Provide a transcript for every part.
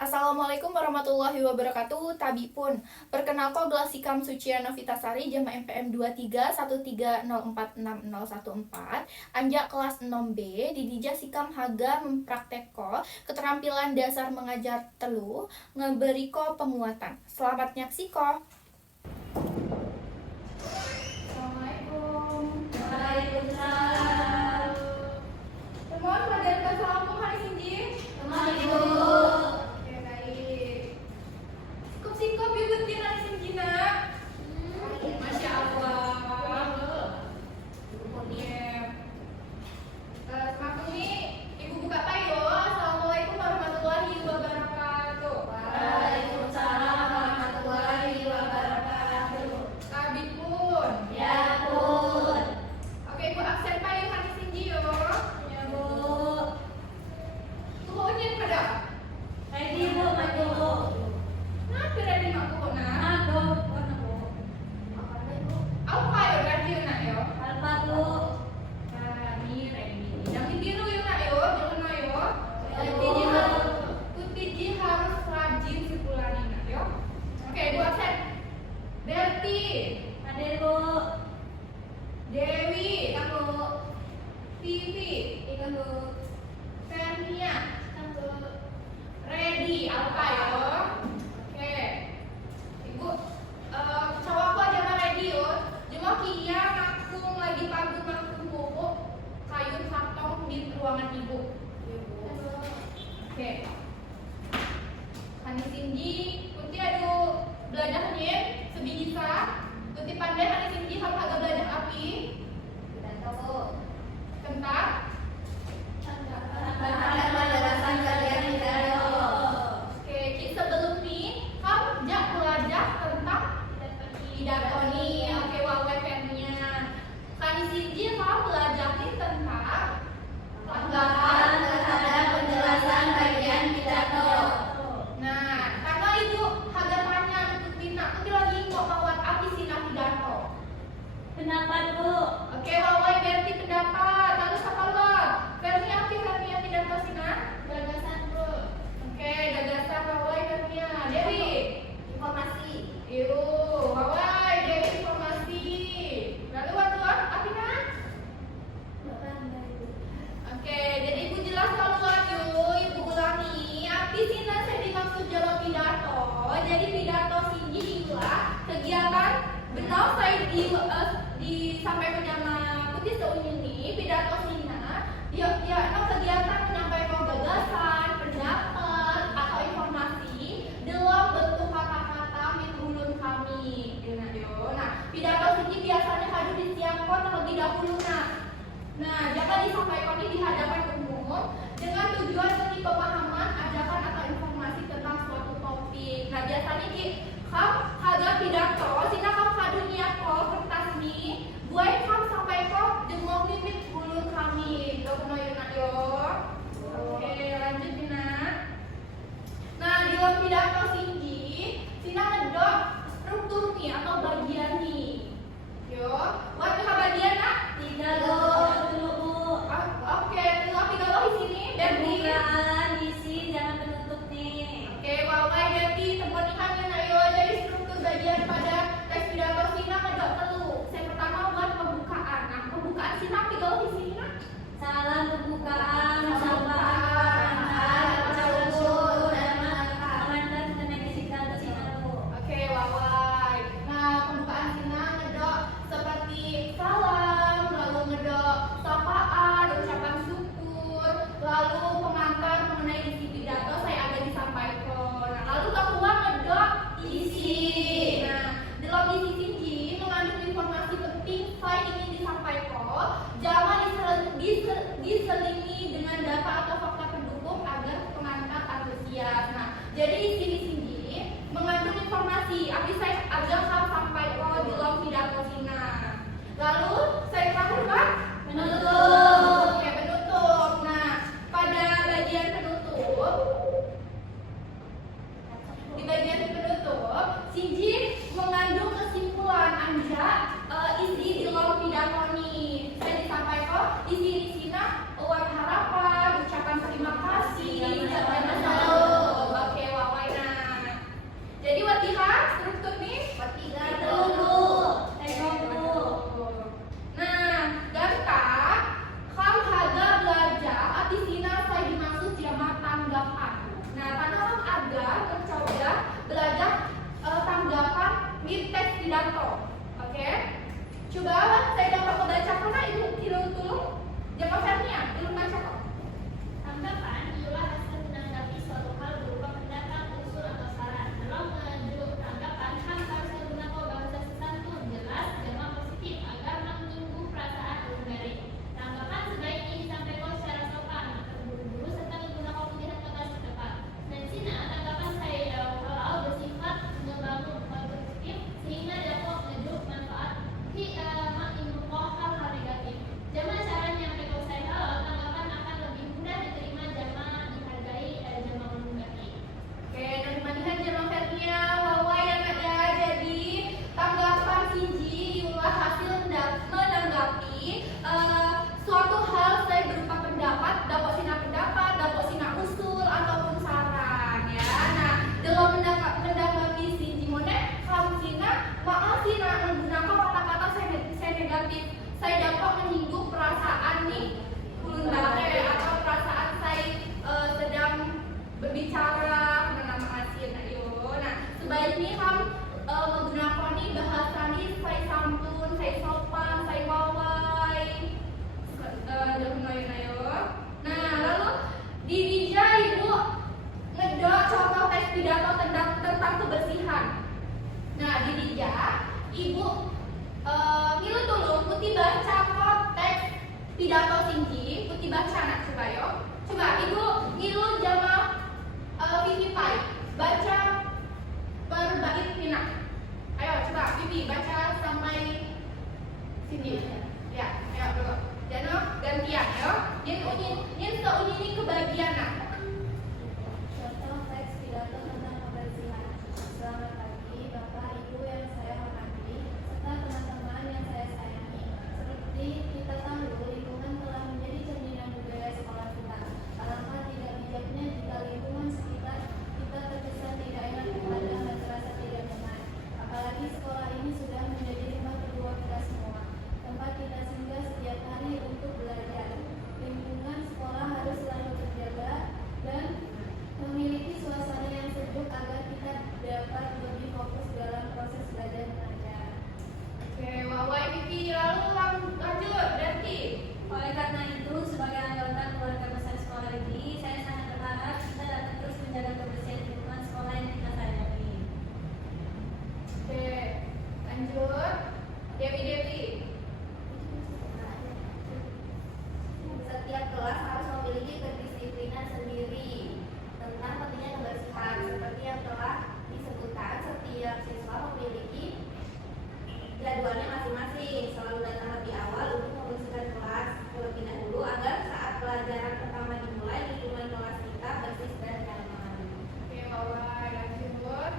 Assalamualaikum warahmatullahi wabarakatuh. Tabi pun perkenalkan gelas Sikam Suciana Vitasari Jama MPM 2313046014 Anjak kelas 6B Didija Sikam Haga mempraktekko keterampilan dasar mengajar telu ngeberiko penguatan. Selamat nyaksiko. Assalamualaikum. Waalaikumsalam. Teman belajar bahasa Lampung hari ini. Kemana Ibu? Oke, baik. Sikap ikutin hari ini nak. Masya Allah. Iya. Semakin nih Ibu buka tayo. Assalamualaikum warahmatullahi wabarakatuh. Waalaikumsalam warahmatullahi wabarakatuh. Tabi pun. Ya Bun. Oke, Ibu absen tayo hari ini yo. Ya Bu. Tuhunyin pada. Ready Bu, maju. Nah, kira di maku na. Maju. Mana Bu? Apa yo ganti nak yo? Alfa Bu. Ini ready. Jangan tiru yo nak yo, jangan na yo. Ready, Bu. Kutiji harus rajin sepulani nak yo. Oke, Ibu absen. Berti, Hadir Bu. Dewi, kamu, Vivi, Ikan Bu. Fernia, Ikan Bu. ready, apa yo? Oke, Ibu, cowokku aja mah ready yo. Cuma kia ngakung lagi panggung ngakung buku kayun kantong di ruangan Ibu. Oke. Hani Sinji, kunti adu belajar nih sebisa. Kunti pandai Hani Sinji harus agak belajar api. Dan Bu. Tentang Akan penjelasan kalian di dalam. oke, sebelum ini kamu jak belajar tentang pidato nih. Oke, wawe Fernia. Hani Sinji kamu belajar nih tentang Tanggapan terhadap penjelasan bagian pidato. Nah, karena Ibu ada tanya untuk Tina, nanti lagi kok mawat api sina pidato. Pendapat Bu. Oke, wawai ganti pendapat. Lalu siapa lo? Vernia api Vernia pidato sina. Gagasan Bu. Oke, gagasan wawai Vernia. Dewi. Informasi. Iu, wawai Dewi informasi. Lalu waktu api na? Oke, jadi Ibu jelas duluan yuk, Ibu ulangi. Api sina saya dimaksud jalan pidato. Jadi pidato sini itulah kegiatan benar saya disampaikan sama putih seunini pidato sina. Dia kegiatan menyampaikan gagasan, pendapat atau informasi dalam bentuk kata-kata miturun kami. Nah, pidato sini biasanya harus disiapkan terlebih dahulu Nah, jangan disampaikan di hadapan umum dengan tujuan memberi pemahaman, ajakan atau informasi tentang suatu topik. Nah, biasanya kam haga pidato, sina kam kadu nyiapko kertas ini, buat kam sampaikan dengan mimik bulu kami. Lo kena yuk nak yo. Oke, lanjut Dina. Nah, di dalam pidato sini, sina ngedok struktur nih atau bagian nih. Yo, buat ke bagian nak? Tidak Bu. Dulu Bu. Oke, tinggal di sini Berti. Pembukaan, isi, jangan penutup nih. Oke, wawai Berti tempat ikannya ayo jadi struktur bagian pada tes pidato sina Coba saya dapat membaca karena ibu kilo tulung jama Fernia ilmu baca kok. Tanggapan ialah hasil menanggapi suatu hal berupa pendapat, usul atau saran. Dalam menunjuk tanggapan, harus menggunakan bahasa santun, jelas, jamak positif agar menyinggung perasaan pendengar. Tanggapan sebaiknya disampaikan secara sopan, terburu-buru serta menggunakan pilihan kata setempat. Dan sini tanggapan saya kalau bersifat membangun hal positif sehingga dapat menunjuk manfaat hal negatif. Jama caranya mereka saya tanggapan akan lebih mudah diterima jama dihargai jama negatif. Oke, dan kemanihan jama Fernia bahwa yang ada jadi tanggapan Sinji ialah hasil menanggapi suatu hal saya berupa pendapat, dapat sina usul ataupun saran ya. Nah, dalam menanggapi Sinji monet kamu sina maaf sina menggunakan kata-kata saya negatif. Saya dapat menyinggung perasaan nih kulundake atau perasaan saya sedang berbicara mengenai asin ayo. Nah, sebaiknya kamu menggunakan nih bahasa nih saya santun, saya sopan, saya wawai. Ayo. Nah, lalu di Dija ibu ngedot contoh teks pidato tentang kebersihan. Nah, di Dija ibu ngilu dulu putih baca konteks pidato Sinji, putih baca nak coba yo. Coba ibu ngilu jama Vivi Pai baca per bait mina. Ayo coba Vivi baca sampai sini. Ya, ayo dulu. Jano gantian yo. Yin seunyi ini kebagian nak. Contoh teks pidato tentang kebersihan. Selamat pagi Bapak Ibu yang saya hormati serta teman-teman yang saya sayangi. Seperti kita tahu, lingkungan telah menjadi cerminan budaya sekolah kita. Alangkah tidak bijaknya jika lingkungan sekitar kita terkesan tidak enak kepada dan terasa tidak nyaman. Apalagi sekolah ini sudah menjadi rumah kedua kita semua, tempat kita singgah setiap hari untuk belajar. Lingkungan sekolah harus selalu terjaga dan memiliki suasana yang sejuk agar kita dapat lebih fokus dalam proses belajar mengajar. Oke, wawai Vivi lalu lanjut berarti. Oleh karena itu, sebagai anggota keluarga besar sekolah ini, saya sangat berharap kita dapat terus menjaga kebersihan lingkungan sekolah yang kita sayangi. Oke, lanjut. Dewi. Setiap kelas harus memiliki kedisiplinan sendiri tentang pentingnya kebersihan. Seperti yang telah disebutkan, setiap siswa memiliki jadwalnya masing-masing. Selalu datang lebih awal untuk membersihkan kelas terlebih dahulu agar saat pelajaran pertama dimulai, lingkungan kelas kita bersih dan nyaman. Oke, wawai lanjut.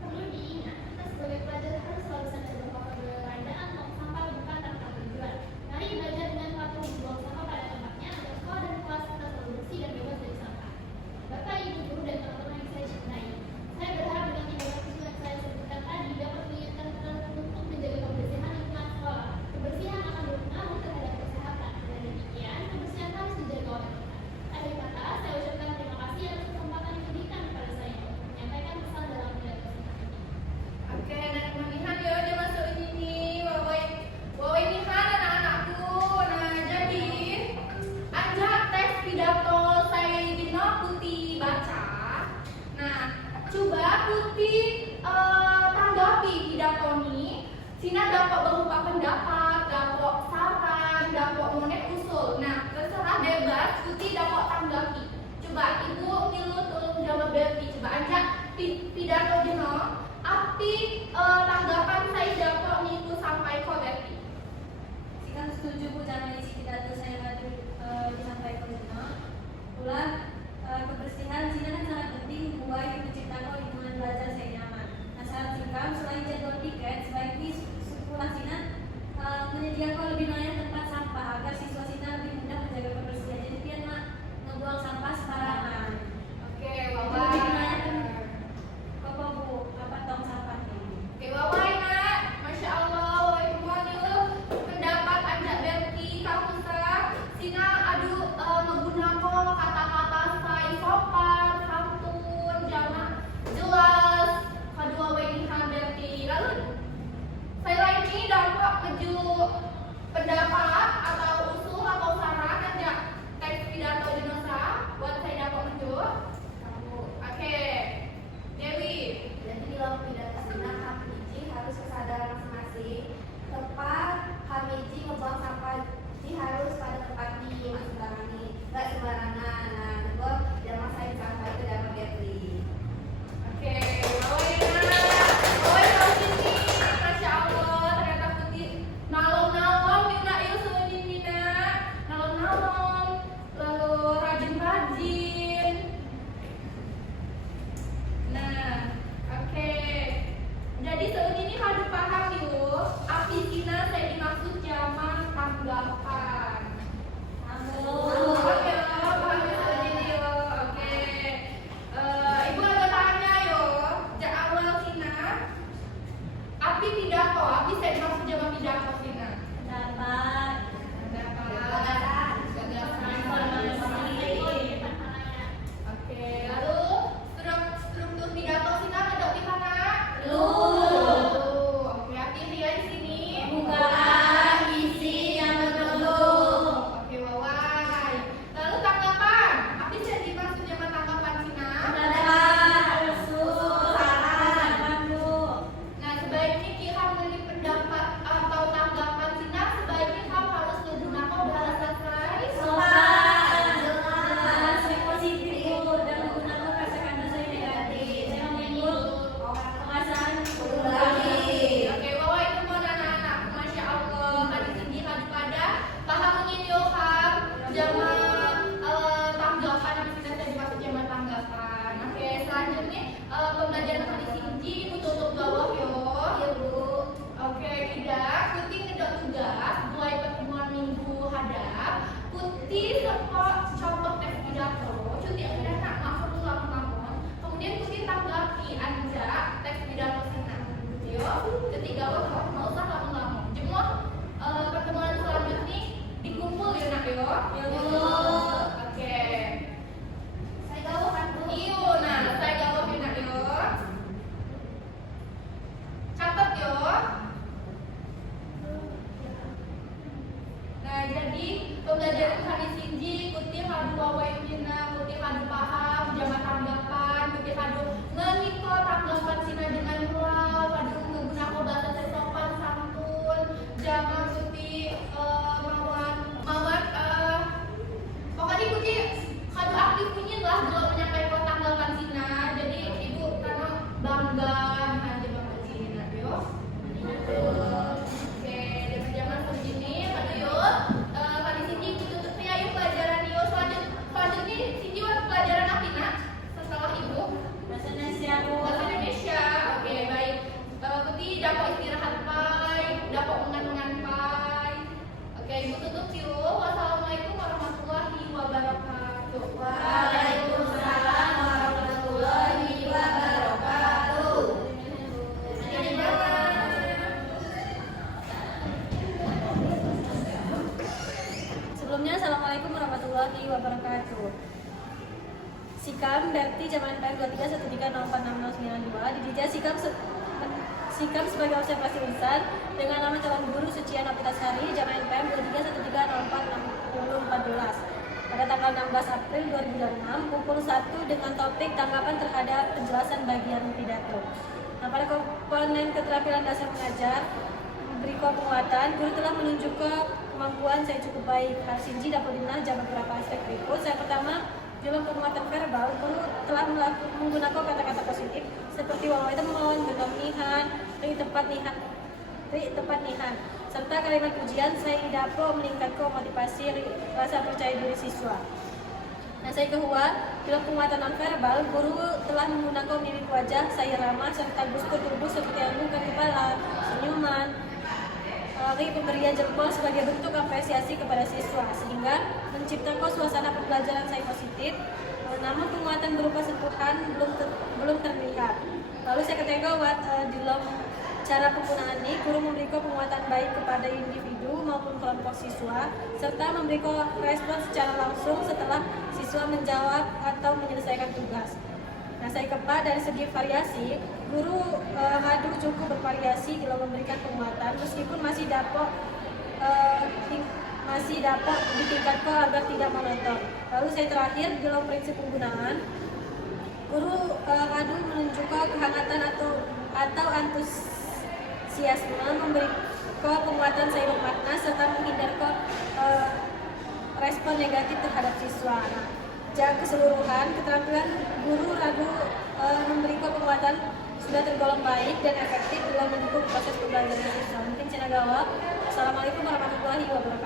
Perlu diingat, kita sebagai pelajar harus selalu sadar bahwa keberadaan tong sampah bukan tanpa tujuan. Mari belajar dengan patuh membuang sampah pada tempatnya agar sekolah dan kelas kita selalu bersih dan bebas dari sampah. Bapak, Ibu, guru, dan teman-teman yang saya cintai, saya berharap dengan 3 usul yang saya sebutkan tadi dapat mengingatkan kita untuk menjaga kebersihan lingkungan sekolah. Kebersihan akan berpengaruh terhadap kesehatan, dan demikian kebersihan harus dijaga oleh kita. Akhir kata, saya ucapkan terima kasih atas kesempatan yang diberikan kepada saya untuk menyampaikan pesan dalam pidato singkat ini. Oke, dan kemanihan yo dia masuk ini wawai nihan anak-anakku. Nah, jadi aja teks pidato saya dino putih baca. Nah, coba putih tanggapi pidato ini. Sina dapat berupa pendapat, dapat saran, dapat monet usul. Nah, terserah bebas putih dapat tanggapi. Coba ibu ngilu tolong jawab berarti. Coba aja pidato dino. Api tanggapan saya dapat niku sampai kok berarti. Jika setuju Bu sama isi pidato saya tadi disampaikan semua. Pula kebersihan sini kan sangat penting buat menciptakan lingkungan belajar saya nyaman. Nah, saat sikap selain jadwal tiket, sebaiknya sekolah sini menyediakan lebih banyak tempat sampah agar siswa sini lebih mudah menjaga kebersihan. Jadi biar mak ngebuang sampah sembarangan. Oke, Lebih wawai. banyak apa Bu? Apa tong sampah ini? Oke, wawai nak. Masya Allah, wawai semua nilu pendapat anda berarti kamu sina adu menggunakan kata-kata saya sopan, santun, jamak jelas. Kedua wawai berarti. Lalu saya lain ini dapat pembelajaran kali Sinji, kutip hadu wawai Cina, kutip hadu paham, jaman tanggapan, kutip hadu menikah tanggapan Cina dengan pulau, hadu menggunakan bahasa sopan santun, jangan kutip mawar pokoknya kutip hadu aktif punya lah belum menyampaikan tanggapan Cina, jadi ibu karena bangga dengan jaman Cina yo. Oke, dengan jaman begini, hadu yuk. Kali Sinji tutup ya yuk pelajaran yuk. Selanjutnya Sinji waktu pelajaran apa nak? Setelah ibu Bahasa Indonesia, Bu. bahasa Indonesia. Oke, baik. Kuti dapat istirahat pai, dapat mengan-mengan pai. Oke, ibu tutup yuk. Wassalamualaikum warahmatullahi wabarakatuh. Waalaikumsalam warahmatullahi wabarakatuh. Jadi jalan. Sebelumnya, Assalamualaikum warahmatullahi wabarakatuh. Sikam Berti Jaman PM 2313046092 didijah Sikam sebagai observasi lisan dengan nama calon guru Sucian Apitasari Jaman PM 2313046014 pada tanggal 16 April 2006 pukul 1 dengan topik tanggapan terhadap penjelasan bagian pidato. Nah, pada komponen keterampilan dasar mengajar berikut penguatan, guru telah menunjukkan kemampuan saya cukup baik. Kak Sinji dapat menajam beberapa aspek berikut. Yang pertama, dalam penguatan verbal, guru telah menggunakan kata-kata positif seperti walau itu melawan benom nihan, ri tepat nihan, serta kalimat pujian saya dapat meningkatkan motivasi rasa percaya diri siswa. Nah, saya kedua, dalam penguatan nonverbal, guru telah menggunakan mimik wajah, saya ramah, serta gestur tubuh seperti anggukan kepala, senyuman, pemberian jempol sebagai bentuk apresiasi kepada siswa sehingga menciptakan suasana pembelajaran saya positif. Namun penguatan berupa sentuhan belum terlihat. Lalu saya katakan di dalam cara penggunaan ini guru memberikan penguatan baik kepada individu maupun kelompok siswa serta memberikan respon secara langsung setelah siswa menjawab atau menyelesaikan tugas. Nah, saya keempat dari segi variasi, guru hadu cukup bervariasi dalam memberikan penguatan meskipun masih dapat ditingkatkan agar tidak monoton. Lalu saya terakhir dalam prinsip penggunaan, guru hadu menunjukkan kehangatan atau antusiasme memberikan penguatan saya bermakna serta menghindarkan respon negatif terhadap siswa. Nah, keseluruhan keterampilan guru hadu memberikan penguatan sudah tergolong baik dan efektif dalam mendukung proses pembelajaran siswa. Mungkin Cina Gawak. Assalamualaikum warahmatullahi wabarakatuh.